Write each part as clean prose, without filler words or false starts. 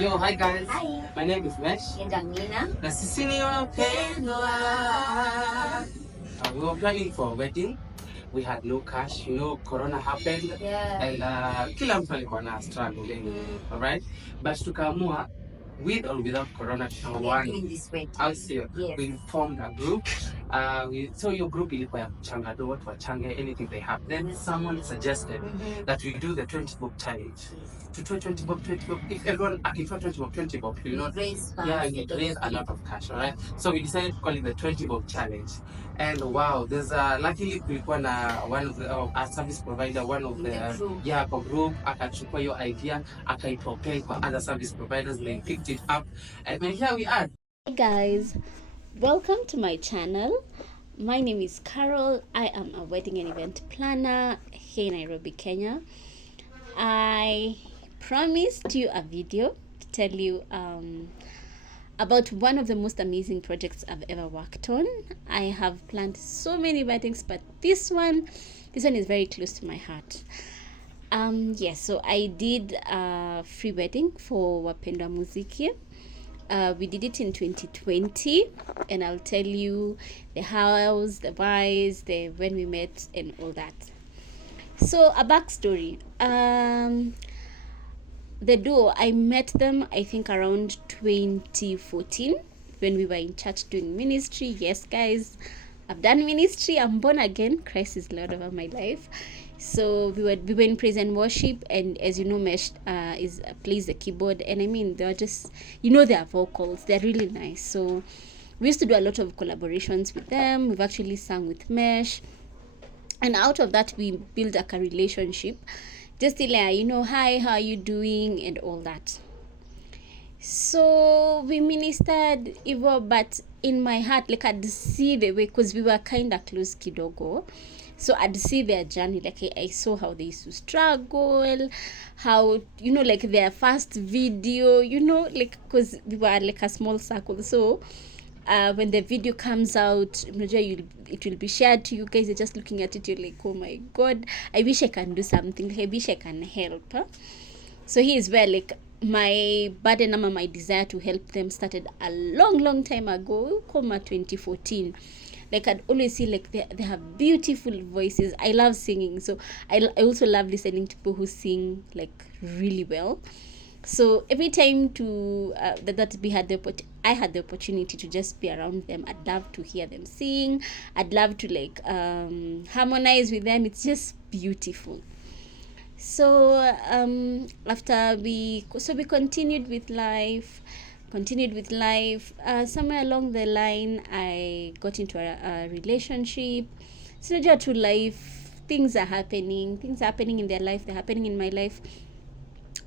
Yo, hi guys. Hi. My name is Mesh. And I'm Nina. Na sisi ni wapendwa. We were planning for a wedding. We had no cash, corona happened. Yeah. And kila mtu alikuwa na struggle anyway, alright? But tukaamua, with or without corona, We are doing this wedding. I'll see you. Yes. We formed a group. So your group ilikuwa ya kuchanga do watu wachange anything they have. Then someone suggested that we do the 20 bob challenge. To 20 bob, 20 bob. If everyone akitoa 20 bob, 20 bob, raise funds. yeah, you raise a lot of cash, alright? So we decided to call it the 20 bob challenge. And wow, there's luckily kulikuwa na one of the our service provider, one of the kwa group akachukua your idea akaipropel kwa other service providers, they picked it up, and then here we are. Hey guys, welcome to my channel. My name is Carol. I am a wedding and event planner here in Nairobi, Kenya. I promised you a video to tell you about one of the most amazing projects I've ever worked on. I have planned so many weddings, but this one is very close to my heart. Yes, so I did a free wedding for Wapendwa Muziki. We did it in 2020, and I'll tell you the hows, the whys, the when we met, and all that. So a backstory. The duo, I met them I think around 2014 when we were in church doing ministry. Yes, guys, I've done ministry. I'm born again. Christ is Lord over my life. So we were in praise and worship, and as you know, Mesh plays the keyboard, and I mean they're just, their vocals, they're really nice. So we used to do a lot of collaborations with them. We've actually sung with Mesh, and out of that we built like a relationship, just like, hi, how are you doing, and all that. So we ministered Ivo, but in my heart, like I'd see the way, because we were kind of close kidogo. So I'd see their journey, like I saw how they used to struggle, how, like their first video, like, because we were like a small circle. So when the video comes out, it will be shared to you guys. You're just looking at it, you're like, oh my God, I wish I can do something. Like, I wish I can help. Huh? So here is where like my burden and my desire to help them started a long time ago, 2014. Like I'd always see like they have beautiful voices. I love singing, so I also love listening to people who sing like really well. So every time that I had the opportunity to just be around them, I'd love to hear them sing. I'd love to like harmonize with them. It's just beautiful. So after we continued with life. Somewhere along the line, I got into a relationship. So to life, things are happening in their life, they're happening in my life,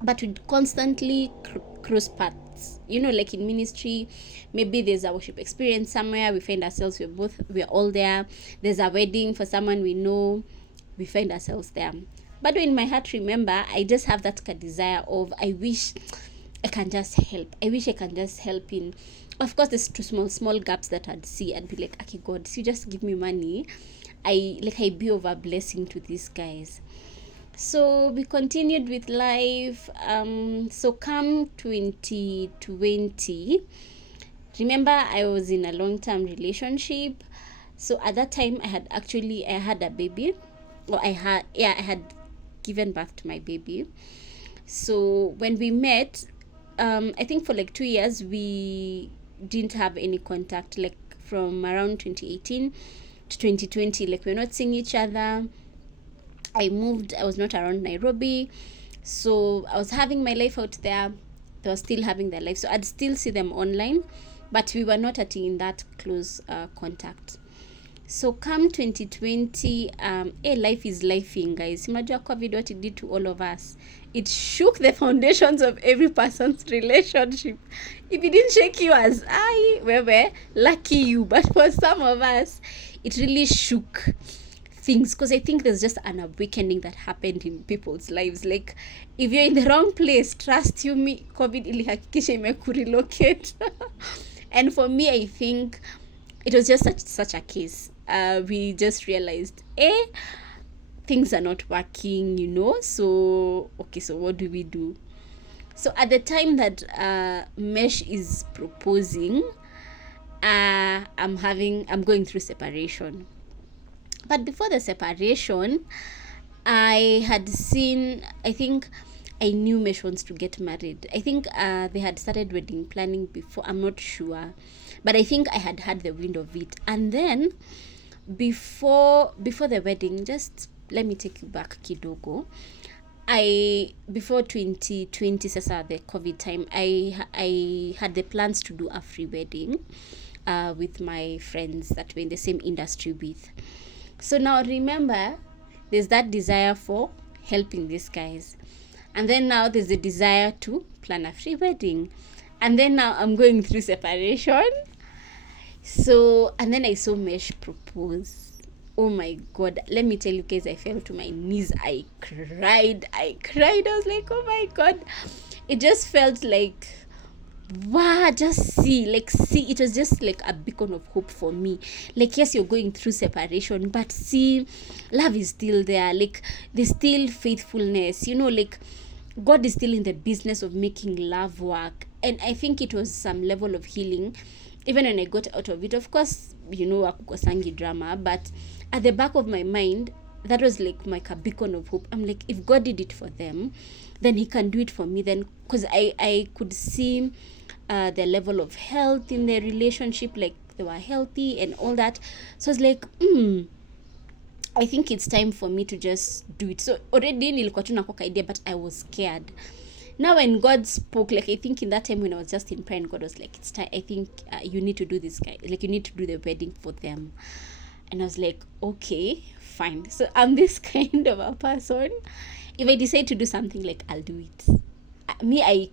but we constantly cross paths. Like in ministry, maybe there's a worship experience somewhere, we find ourselves, we're all there. There's a wedding for someone we know, we find ourselves there. But in my heart, remember, I just have that desire of, I wish I can just help. I wish I can just help in, of course, there's two small gaps that I'd see and be like, okay, God, so you just give me money. I be of a blessing to these guys. So we continued with life. So come 2020, remember I was in a long-term relationship. So at that time I had a baby. I had given birth to my baby. So when we met, I think for like 2 years we didn't have any contact, like from around 2018 to 2020, like we're not seeing each other. I moved, I was not around Nairobi, so I was having my life out there. They were still having their life, so I'd still see them online, but we were not in that close contact. So come 2020, life is lifing, guys. Imagine COVID, what it did to all of us. It shook the foundations of every person's relationship. If it didn't shake you as we're lucky you, but for some of us, it really shook things, because I think there's just an awakening that happened in people's lives. Like, if you're in the wrong place, trust you me, COVID ilihakikisha imekurelocate. And for me, I think it was just such a case. We just realized, things are not working, so okay, so what do we do? So at the time that Mesh is proposing, I'm going through separation. But before the separation, I had seen, I think I knew Mesh wants to get married. I think they had started wedding planning before, I'm not sure. But I think I had had the wind of it. And then before the wedding, just let me take you back kidogo. Before 2020, sasa the COVID time, I had the plans to do a free wedding with my friends that were in the same industry with. So now remember, there's that desire for helping these guys, and then now there's the desire to plan a free wedding, and then now I'm going through separation. So, and then I saw Mesh propose. Oh my god, let me tell you guys, I fell to my knees. I cried. I was like, oh my god. It just felt like, wow, just see, it was just like a beacon of hope for me. Like, yes, you're going through separation, but see, love is still there. Like, there's still faithfulness, like God is still in the business of making love work. And I think it was some level of healing even when I got out of it. Of course, akukosangi drama, but at the back of my mind, that was like a beacon of hope. I'm like, if God did it for them, then he can do it for me. Then, because I could see the level of health in their relationship, like they were healthy and all that. So I was like, I think it's time for me to just do it. So already nilikuwa tu nakoka idea, but I was scared. Now when God spoke, like I think in that time when I was just in prayer, and God was like, it's time, I think you need to do this, guy, like you need to do the wedding for them. And I was like, okay, fine. So I'm this kind of a person. If I decide to do something, like I'll do it. I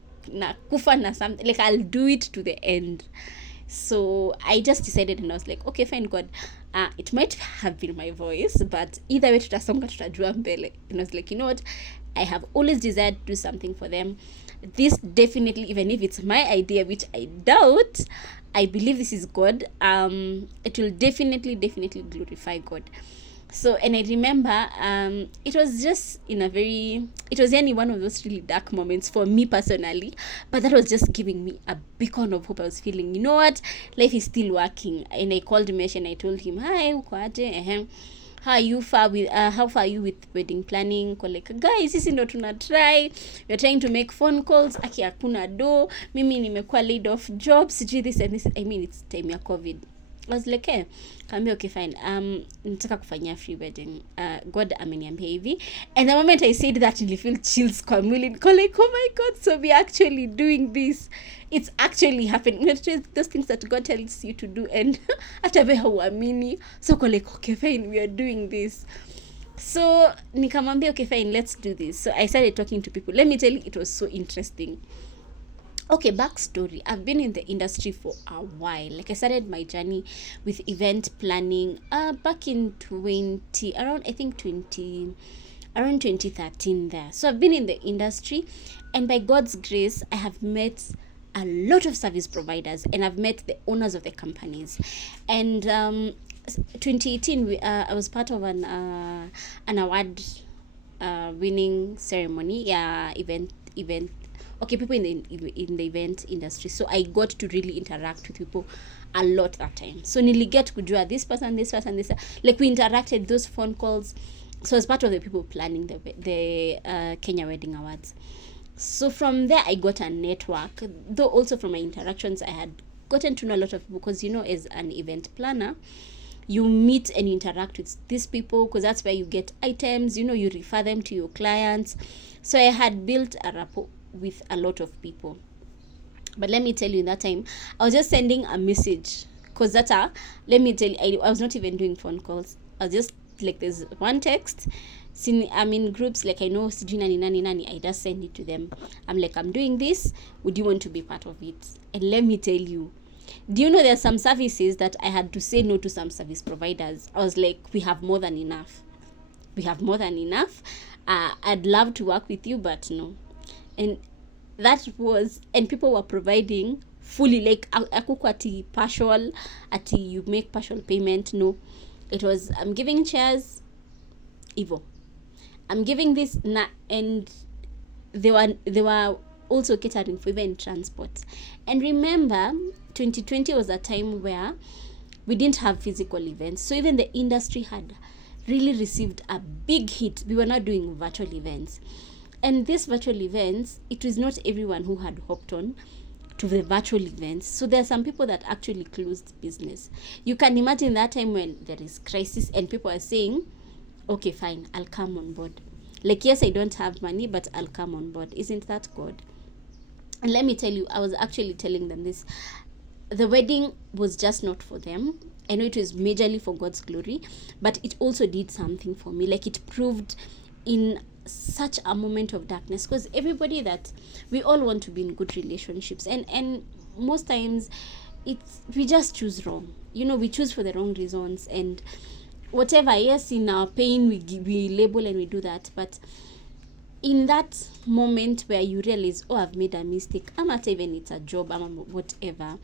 kufa na something, like I'll do it to the end. So I just decided, and I was like, okay, fine, God, it might have been my voice, but either way tutasonga tutajua mbele. And I was like, you know what, I have always desired to do something for them. This definitely, even if it's my idea, which I doubt, I believe this is God, it will definitely glorify God. So, and I remember it was just it was any one of those really dark moments for me personally, but that was just giving me a beacon of hope. I was feeling, you know what, life is still working. And I called Mesh and I told him, hi, uko aje? How far are you with wedding planning? Kwa like, guys, sisi ndo tuna try, we're trying to make phone calls, aki hakuna do, mimi nimekuwa laid off jobs, this and this. I mean, it's time ya COVID. I was like, hey, kaambia, okay, fine, nataka kufanyia free wedding. God ameniambia hivi. And the moment I said that, I feel chills kwa mwili. Like, oh my God, so we actually doing this. It's actually happening. Those things that God tells you to do, and hata wewe hauamini. So like, okay, fine, we are doing this. So nikamwambia, okay, fine, let's do this. So I started talking to people. Let me tell you, it was so interesting. Okay, backstory. I've been in the industry for a while. Like I started my journey with event planning back in around 2013 there. So I've been in the industry, and by God's grace, I have met a lot of service providers, and I've met the owners of the companies. And 2018, I was part of an award winning ceremony. Yeah, event. Okay, people in the event industry. So I got to really interact with people a lot that time. So niliget kujua this person. Like we interacted, those phone calls. So as part of the people planning the Kenya Wedding Awards. So from there I got a network. Though also from my interactions I had gotten to know a lot of people, because as an event planner, you meet and interact with these people, because that's where you get items, you refer them to your clients. So I had built a rapport with a lot of people. But let me tell you, in that time I was just sending a message, because let me tell you, I was not even doing phone calls. I was just like, there's one text, I'm in groups, like I know sijui nani, I just send it to them. I'm like, I'm doing this, would you want to be part of it? And let me tell you, do you know there are some services that I had to say no to? Some service providers, I was like, we have more than enough. I'd love to work with you, but no. And that was, and people were providing fully, like akuko ati partial, ati you make partial payment. No, it was, I'm giving chairs, Evo, I'm giving this and they were also catering for even transport. And remember, 2020 was a time where we didn't have physical events, so even the industry had really received a big hit. We were not doing virtual events, and these virtual events, it was not everyone who had hopped on to the virtual events. So there are some people that actually closed business. You can imagine that time when there is crisis and people are saying, okay, fine, I'll come on board. Like, yes, I don't have money, but I'll come on board. Isn't that God? And let me tell you, I was actually telling them this. The wedding was just not for them. I know it was majorly for God's glory, but it also did something for me. Like, it proved in such a moment of darkness, because everybody that we all want to be in good relationships, and most times we just choose wrong. We choose for the wrong reasons, and whatever. Yes, in our pain we label and we do that, but in that moment where you realize, oh, I've made a mistake, I'm not even, it's a job, I'm whatever,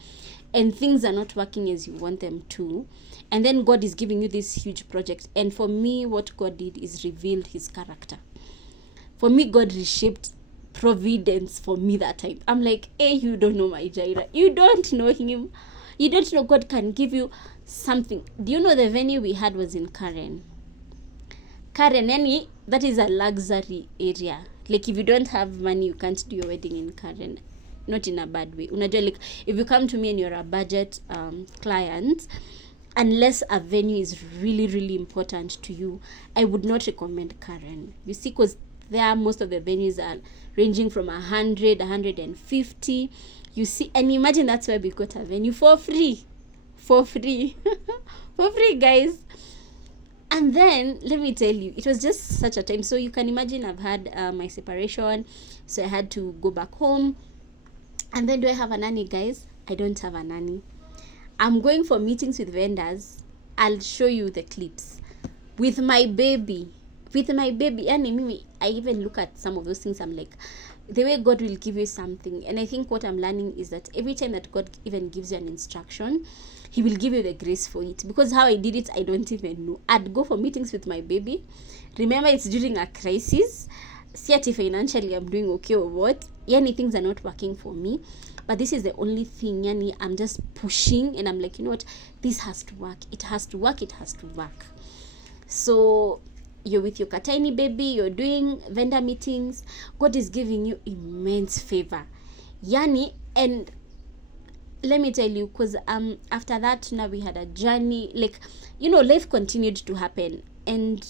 and things are not working as you want them to, and then God is giving you this huge project. And for me, what God did is revealed his character. For me, God reshaped providence for me that time. I'm like, hey, you don't know my Jaira. You don't know him. You don't know God can give you something. Do you know the venue we had was in Karen? Karen, that is a luxury area. Like, if you don't have money, you can't do your wedding in Karen. Not in a bad way. Unajua, like, if you come to me and you're a budget client, unless a venue is really, really important to you, I would not recommend Karen. You see, because there most of the venues are ranging from 100, 150. You see, and imagine that's why we got a venue for free. For free, guys. And then let me tell you, it was just such a time. So you can imagine, I've had my separation, so I had to go back home. And then, do I have a nanny, guys? I don't have a nanny. I'm going for meetings with vendors. I'll show you the clips with my baby. And Mimi, I even look at some of those things. I'm like, the way God will give you something. And I think what I'm learning is that every time that God even gives you an instruction, he will give you the grace for it. Because how I did it, I don't even know. I'd go for meetings with my baby. Remember, it's during a crisis. See ati financially I'm doing okay or what. Things are not working for me. But this is the only thing, I'm just pushing. And I'm like, you know what? This has to work. It has to work. It has to work. So you're with your tiny baby, you're doing vendor meetings, God is giving you immense favor. And let me tell you, because after that, now we had a journey, like, life continued to happen, and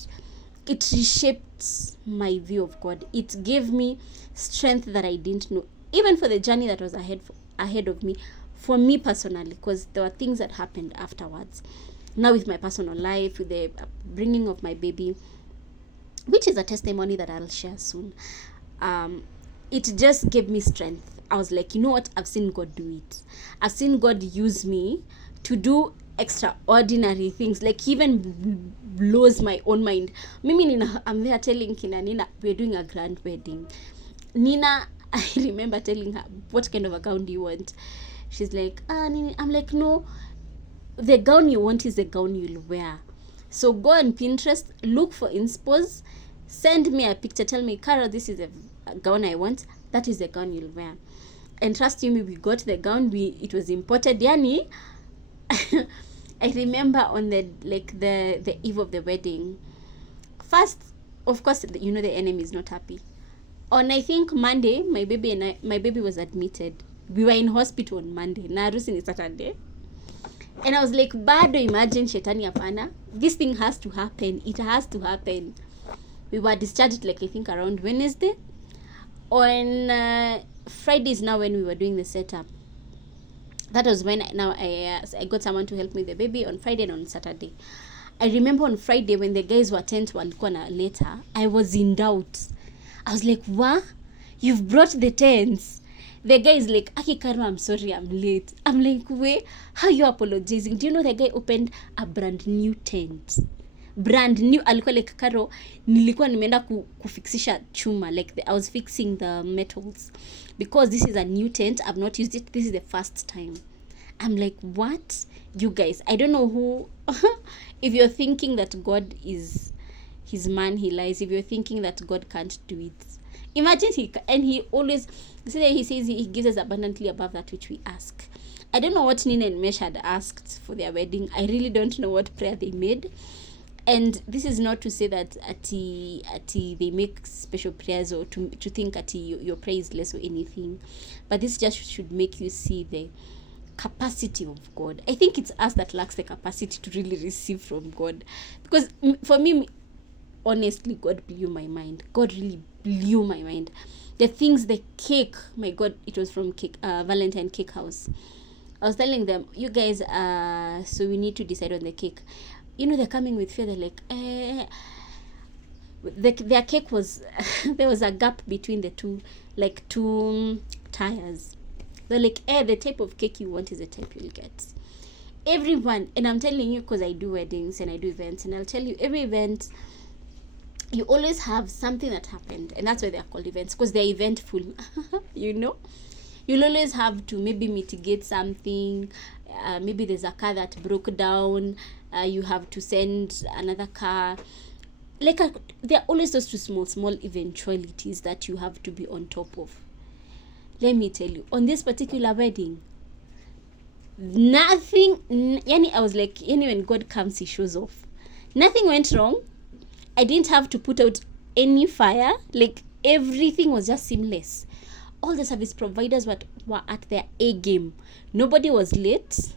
it reshaped my view of God. It gave me strength that I didn't know, even for the journey that was ahead of me, for me personally, because there were things that happened afterwards. Now with my personal life, with the bringing of my baby, which is a testimony that I'll share soon, it just gave me strength. I was like, you know what? I've seen God do it. I've seen God use me to do extraordinary things. Like, he even blows my own mind. Nina, I'm there telling Kina, Nina, we're doing a grand wedding. Nina, I remember telling her, what kind of a gown do you want? She's like, Nina. I'm like, no, the gown you want is the gown you'll wear. So go on Pinterest, look for inspos, send me a picture, tell me, Cara, this is a gown I want. That is the gown you'll wear. And trust me, we got the gown. It was imported. I remember on the eve of the wedding. First, of course, the enemy is not happy. On, I think, Monday, my baby was admitted. We were in hospital on Monday. Na harusi ni Saturday. And I was like, bado, imagine shetani hapana. This thing has to happen. It has to happen. We were discharged, like, I think, around Wednesday. On Friday is now when we were doing the setup. That was when I got someone to help me with the baby on Friday and on Saturday. I remember on Friday when the guys were tent walikuwa na later, I was in doubt. I was like, what? You've brought the tents? The guy is like, Aki Karo, I'm sorry, I'm late. I'm like, wait, how you apologizing? Do you know the guy opened a brand new tent? Brand new. Alikuwa like, Karo, nilikuwa nimeenda kufixisha chuma. Like, I was fixing the metals. Because this is a new tent. I've not used it. This is the first time. I'm like, what? You guys, I don't know who. If you're thinking that God is his man, he lies. If you're thinking that God can't do it, Imagine he always, he says he gives us abundantly above that which we ask. I don't know what Nina and Mesh had asked for their wedding. I really don't know what prayer they made. And this is not to say that they make special prayers or to think your prayer is less or anything. But this just should make you see the capacity of God. I think it's us that lacks the capacity to really receive from God. Because for me, honestly, God blew my mind. God really blew my mind. The things, the cake, my God, it was from Valentine Cake House. I was telling them, you guys, so we need to decide on the cake. They're coming with fear. They're like, their cake was, there was a gap between the two, like two tires. They're like, the type of cake you want is the type you'll get. Everyone, and I'm telling you because I do weddings and I do events, and I'll tell you, every event, you always have something that happened, and that's why they're called events, because they're eventful. You'll always have to maybe mitigate something. Maybe there's a car that broke down. You have to send another car. There are always those two small eventualities that you have to be on top of. Let me tell you, on this particular wedding, nothing, I was like, when God comes, he shows off. Nothing went wrong. I didn't have to put out any fire. Like, everything was just seamless. All the service providers were at their A game. Nobody was late.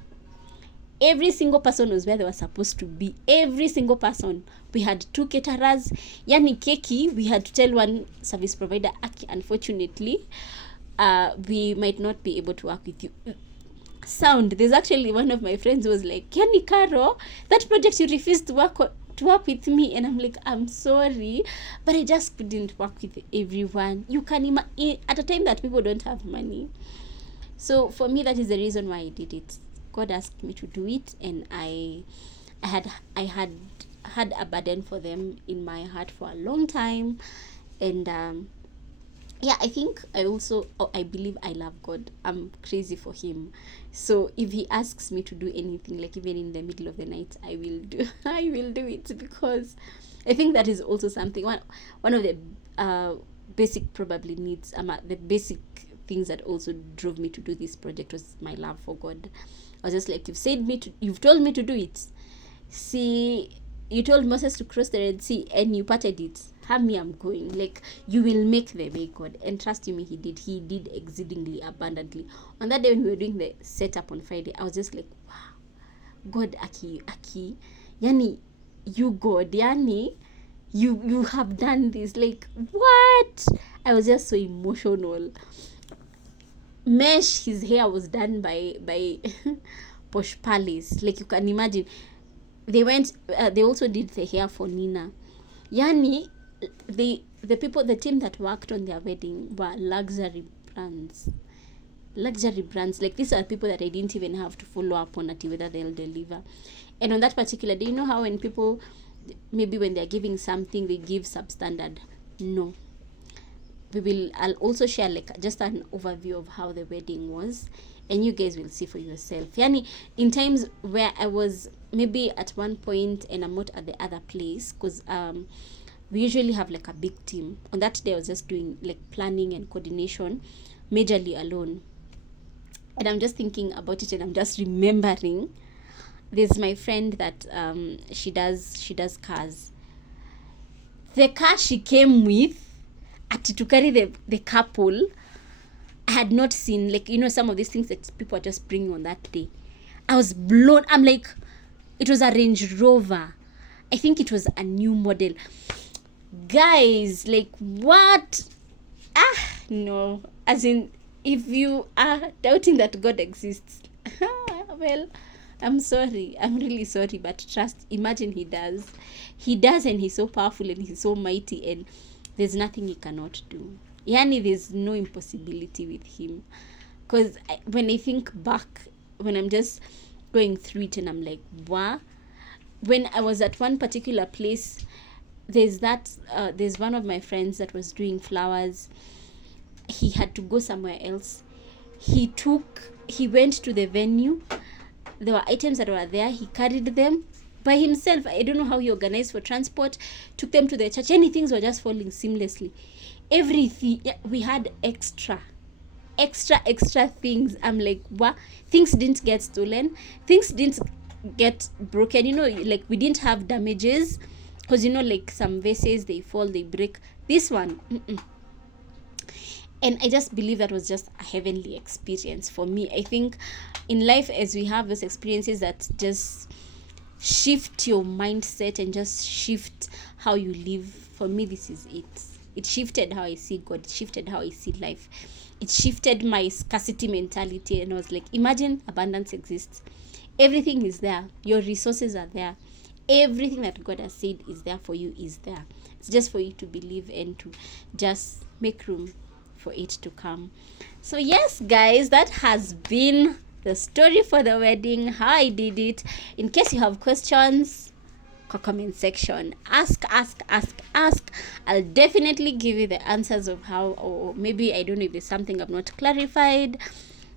Every single person was where they were supposed to be. Every single person. We had 2 caterers. Keki, we had to tell one service provider, unfortunately, we might not be able to work with you. Sound, there's actually one of my friends who was like, Karo, that project you refused to work with me, and I'm like, I'm sorry, but I just couldn't work with everyone. You can at a time that people don't have money. So for me, that is the reason why I did it. God asked me to do it, and I had a burden for them in my heart for a long time. And I think I believe I love God. I'm crazy for him. So if he asks me to do anything, like even in the middle of the night, I will do it, because I think that is also something, one of the basic probably needs, the basic things that also drove me to do this project was my love for God. I was just like, you've told me to do it. See, you told Moses to cross the Red Sea and you parted it. Have me, I'm going. Like, you will make the way, God. And trust me, he did. He did exceedingly abundantly. On that day when we were doing the setup on Friday, I was just like, wow, God, Aki, you God, you have done this. Like, what? I was just so emotional. Mesh, his hair was done by Posh Palace. Like, you can imagine. They also did the hair for Nina. The team that worked on their wedding were luxury brands. Like, these are people that I didn't even have to follow up on whether they'll deliver. And on that particular day, you know how when people, maybe when they're giving something, they give substandard? No. I'll also share like just an overview of how the wedding was, and you guys will see for yourself. In times where I was maybe at one point and I'm not at the other place, because we usually have like a big team. On that day I was just doing like planning and coordination majorly alone, and I'm just thinking about it, and I'm just remembering there's my friend that she does cars. The car she came with to carry the couple, I had not seen, like, some of these things that people are just bringing on that day. I was blown. I'm like, it was a Range Rover. I think it was a new model. Guys, like, what? No. As in, if you are doubting that God exists, well, I'm sorry. I'm really sorry, but imagine he does. He does, and he's so powerful, and he's so mighty, and there's nothing he cannot do. There's no impossibility with him. Because when I think back, when I'm just going through it, and I'm like, wow. When I was at one particular place, there's one of my friends that was doing flowers. He had to go somewhere else. He went to the venue. There were items that were there. He carried them by himself. I don't know how he organized for transport, took them to the church. Things were just falling seamlessly. everything. Yeah, we had extra things. I'm like, what? Things didn't get stolen, things didn't get broken, you know, like we didn't have damages, because you know, like some vases, they fall, they break. This one, and I just believe that was just a heavenly experience for me. I think in life, as we have those experiences that just shift your mindset and just shift how you live, for me, this is it. It shifted how I see God, it shifted how I see life, it shifted my scarcity mentality. And I was like, imagine abundance exists, everything is there, your resources are there, everything that God has said is there for you is there. It's just for you to believe and to just make room for it to come. So yes, guys, that has been the story for the wedding, how I did it. In case you have questions, comment section, ask. I'll definitely give you the answers of how, or maybe I don't know if there's something I've not clarified.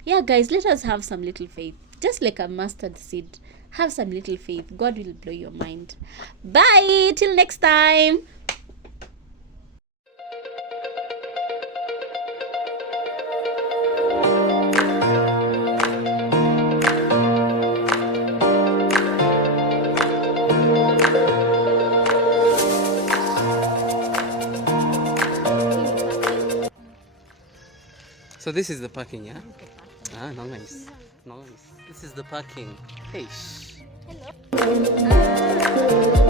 Yeah, guys, let us have some little faith, just like a mustard seed. Have some little faith, God will blow your mind. Bye till next time. So this is the parking, yeah? Ah, nice. Nice. This is the parking. Hey. Hello.